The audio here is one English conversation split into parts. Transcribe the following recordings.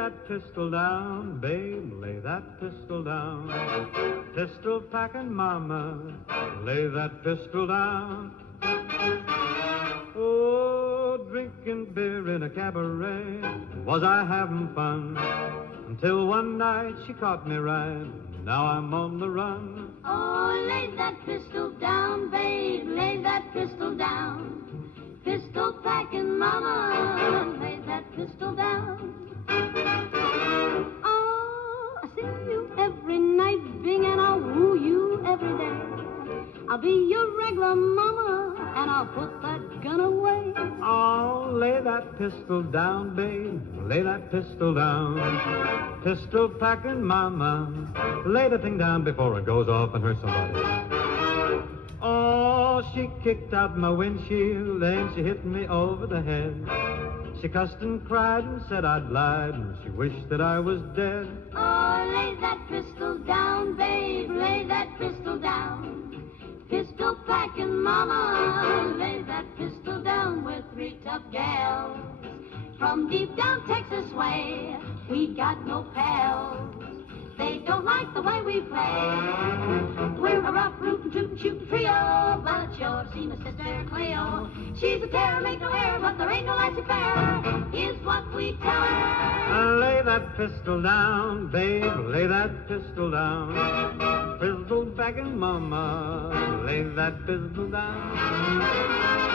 that pistol down, babe, lay that pistol down. Pistol packing mama, lay that pistol down. Oh, drinking beer in a cabaret, was I having fun? Until one night she caught me right, now I'm on the run. Oh, lay that pistol down, babe, lay that pistol down. Pistol packing mama, lay that pistol down. Oh, I see you every night, Bing, and I'll woo you every day. I'll be your regular mama, and I'll put that gun away. Oh, lay that pistol down, babe, lay that pistol down. Pistol packing mama, lay the thing down before it goes off and hurts somebody. Oh, she kicked out my windshield and she hit me over the head. She cussed and cried and said I'd lied and she wished that I was dead. Oh, lay that pistol down, babe, lay that pistol down. Pistol packing mama, lay that pistol down. We're three tough gals from deep down Texas way. We got no pals. They don't like the way we play. We're a rough, rootin', tootin', shootin' trio. But you ought to see my sister Cleo. She's a terror, make no error, but there ain't no laissez-faire, is what we tell her. Lay that pistol down, babe, lay that pistol down. Pistol packing mama, lay that pistol down.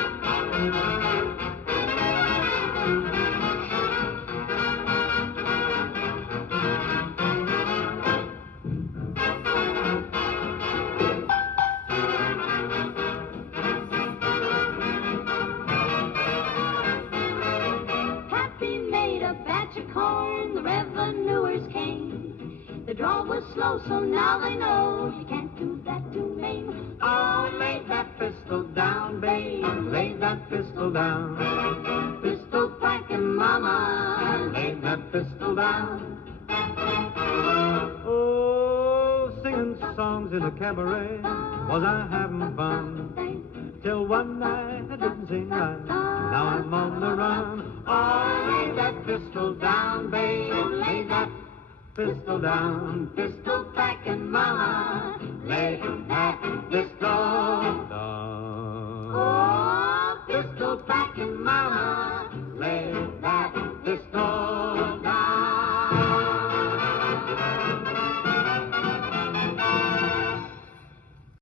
Corn, the revenuers came. The draw was slow, so now they know you can't do that to Maine. Oh, lay that pistol down, babe, lay that pistol down. Pistol packing mama, lay that pistol down. Oh, singing songs in a cabaret, was I having fun? Till one night I didn't sing right, now I'm on the run. Oh, lay that pistol down, babe, lay that pistol down. Pistol packing mama, lay that pistol down. oh, pistol packing mama.